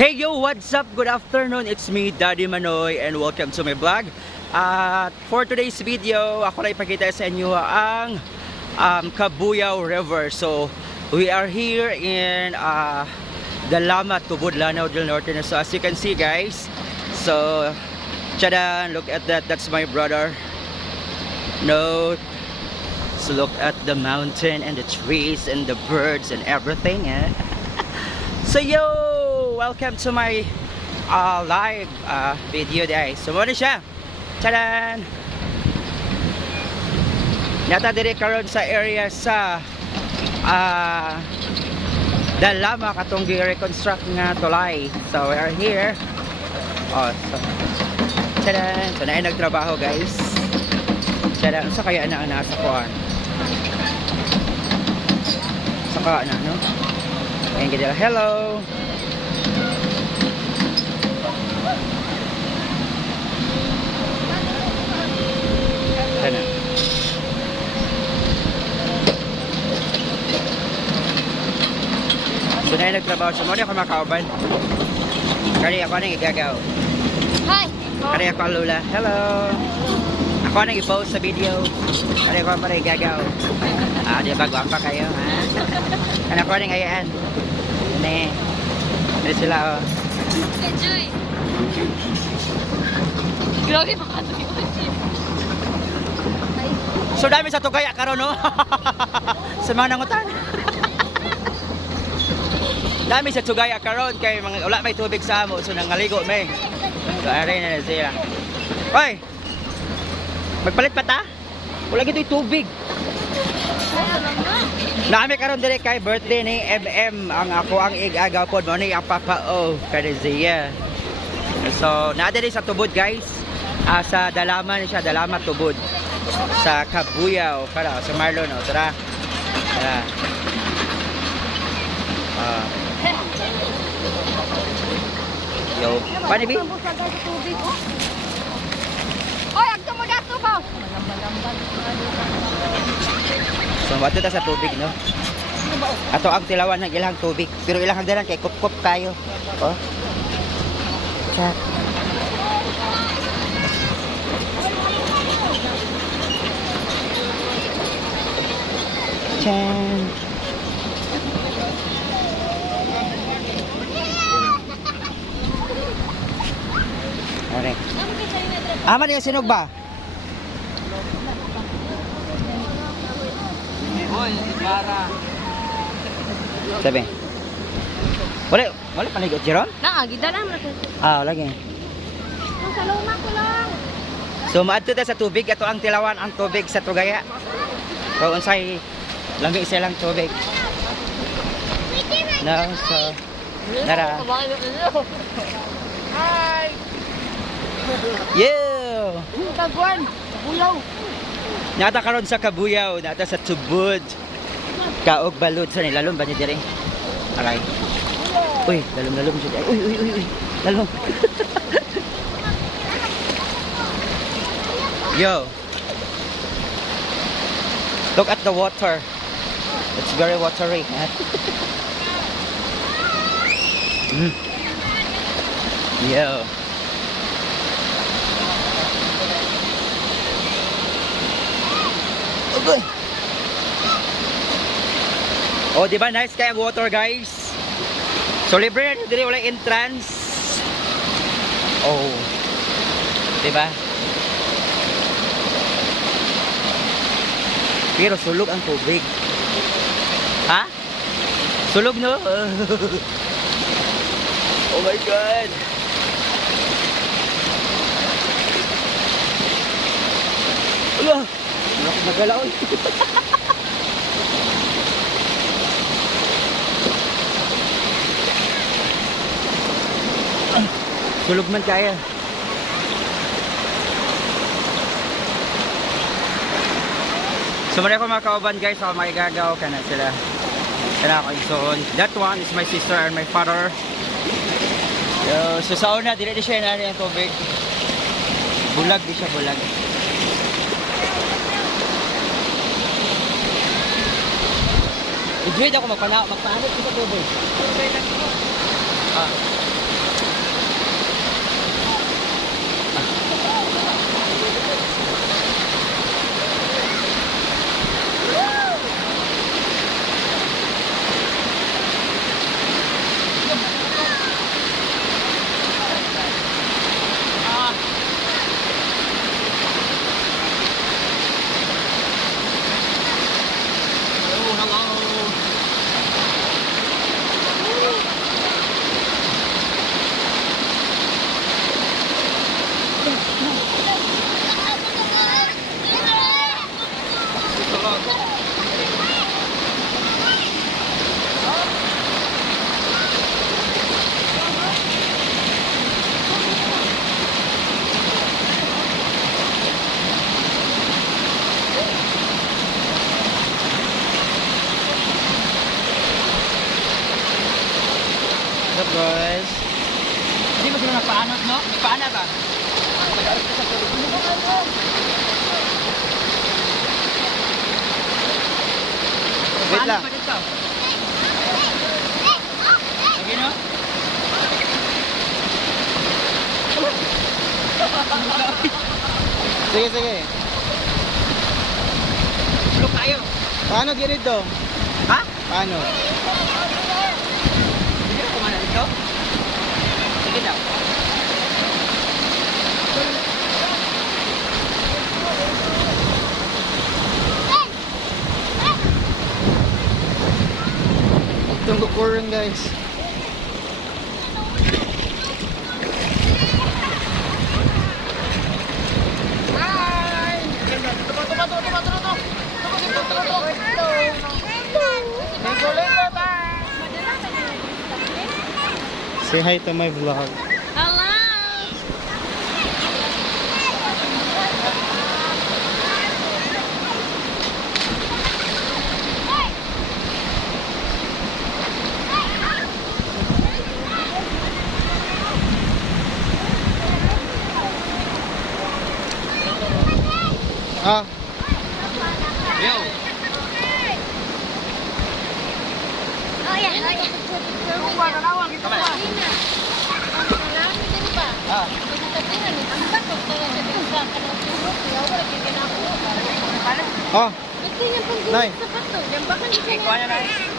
Hey yo, what's up? Good afternoon. It's me, Daddy Manoy, and welcome to my vlog. For today's video, ako lang ipakita sa inyo ang Cabuyao River. So, we are here in Dalama, Tubod, Lanao del Norte. So, as you can see, guys, so, tada, look at that. That's my brother. No, so look at the mountain and the trees and the birds and everything. So, yo, welcome to my live video guys. So muna siya. Tadan! Nata dire karon sa area sa Dalama katong gi-reconstruct nga tulay. So we are here. Oh, so tadan! So naay nagtrabaho guys. Tadan sa kaya na nasa kuan. Saka na no. Ayan gid. Hello. Sana. So na nagtrabaho sa muna ako makauban. Kani ako nang igagaw. Hi. Kani ako ang lula. Hello. Ako nang i-post sa video. Kani ako para igagaw. Di ba gwapa kayo ha? Kani ako nang ayaan. Ne. Ano sila oh. Enjoy. Grabe mga tuloy. So dami sa tugaya karon no. Sa mga nangutan. Dami sa tugaya karon kay mga wala may tubig sa amo so nangaligo may. So ari na sila. Hoy. Magpalit pa ta? Wala gito'y tubig. Nami karon dire kay birthday ni MM ang ako ang igagaw pod mo ni ang papa o Kadizia. So na dire sa Tubod guys. Sa Dalama siya, Dalama Tubod. Sa Cabuyao para sa Marlon o tara. Tara. Yo, paano bi? Oy, agto mo dato ba? So wato ta sa tubig no. Ato ang tilawan ng ilang tubig, pero ilang hagdanan kay kup-kup kayo. Oh. Chat. Chan. Are. Ama niya sinog ba? Hoy, para. Sabi. Wala panigot Jeron? Na, gida na mo. Lagi. Ang saloma ko lang. So maadto ta sa tubig ato ang tilawan ang tubig sa Tugaya. So unsay lamig silang tubig. No, so nara. Hi. Yeah. Kagwan, bulaw. Nata karon sa Cabuyao, nata sa Tubod. Kaog balod sa nilalom ba ni dire? Alay. Uy, lalom siya. Uy. Lalom. Yo. Look at the water. It's very watery. Yo. Okay. Oh, di ba nice kaya ang water, guys? So libre na dili wala entrance. Oh. Di ba? Pero sulog ang tubig. Ha? Sulog no? Oh my God. Allah. Wala ko magalaw. Sulog man kaya. So muna ko mga kauban guys, ako makigagaw ka na sila. Kaya ako so that one is my sister and my father. So sa una, dili di siya inari ang tubig. Bulag di siya, bulag. I-grade ako magpaanot ko sa tubig. Ah. guys. Hindi ba sila nagpaanod, no? Nagpaana ba? Wait lang. Paano ba dito? Okay, no? Sige, sige. Tulog tayo. Paano dito? Ha? Paano? Hindi ka kumana dito? Sige daw. Itong kukurang guys. Say hi to my vlog. Hello. Ah, Yo! Oh, yan. Oh, yan. Tama na. Ah. oh, Nay. Ikuha niya na.